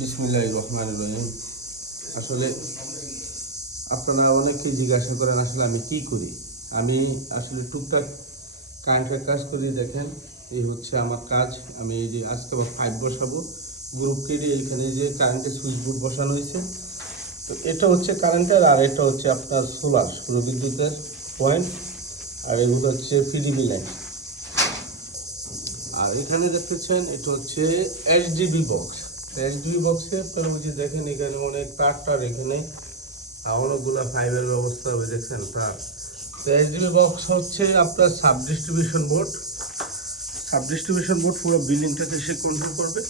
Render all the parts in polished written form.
বিসমিল্লাহির রহমানির রহিম। আসলে আপনারা অনেকেই জিজ্ঞাসা করেন আসলে আমি কি করি। আমি আসলে টুকটাক কারেন্টের কাজ করি। দেখেন, এই হচ্ছে আমার কাজ। আমি এই যে আজকে আবার পাইপ বসাবো, গ্রুপ কেটে এইখানে যে কারেন্টের সুইচ বোর্ড বসানো হয়েছে। তো এটা হচ্ছে কারেন্টের, আর এটা হচ্ছে আপনার সোলার সৌরবিদ্যুতের পয়েন্ট, আর এগুলো হচ্ছে পিডিবি লাইন। আর এখানে দেখতেছেন এটা হচ্ছে এইচডিবি বক্স। এইচডিবি বক্সে আপনারা ওই যে দেখেন এখানে অনেক তার এখানে অনেকগুলো ফাইবার ব্যবস্থা হবে, দেখছেন তার। তো এইচডিবি বক্স হচ্ছে আপনার sub distribution board. Sub distribution board পুরো বিল্ডিংটাকে সে কন্ট্রোল করবে।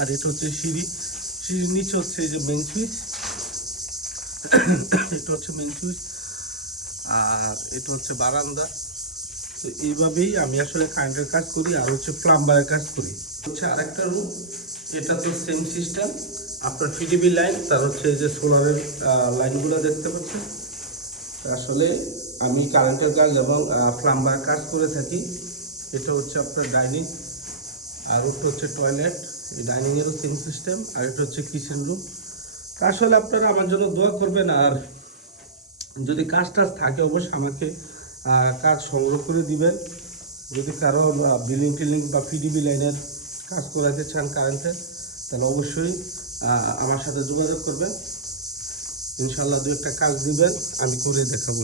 আর এটা হচ্ছে সিঁড়ির নিচে হচ্ছে এই যে মেইন সুইচ, এটা হচ্ছে মেইন সুইচ, আর এটা হচ্ছে বারান্দা। তো এইভাবেই আমি আসলে কারেন্টের কাজ করি। আর হচ্ছে প্লাম্বারের কাজ করি। হচ্ছে আরেকটা রুম, এটা তো সেম সিস্টেম। আপনার পিডিবি লাইন, তার হচ্ছে এই যে সোলারের লাইনগুলো দেখতে পাচ্ছেন। আসলে আমি কারেন্টের কাজ এবং প্লাম্বার কাজ করে থাকি। এটা হচ্ছে আপনার ডাইনিং, আর ওটা হচ্ছে টয়লেট। এই ডাইনিংয়েরও সেম সিস্টেম। আর এটা হচ্ছে কিচেন রুম। আসলে আপনারা আমার জন্য দোয়া করবেন। আর যদি কাজ টাজ থাকে অবশ্যই আমাকে কাজ সংগ্রহ করে দিবেন। যদি কারো বিলিং টিলিং বা পিডিবি লাইনের কাজ করাতে চান কারেন্টের, তাহলে অবশ্যই আমার সাথে যোগাযোগ করবেন। ইনশাল্লাহ দু একটা কাজ দিবেন, আমি করে দেখাবো।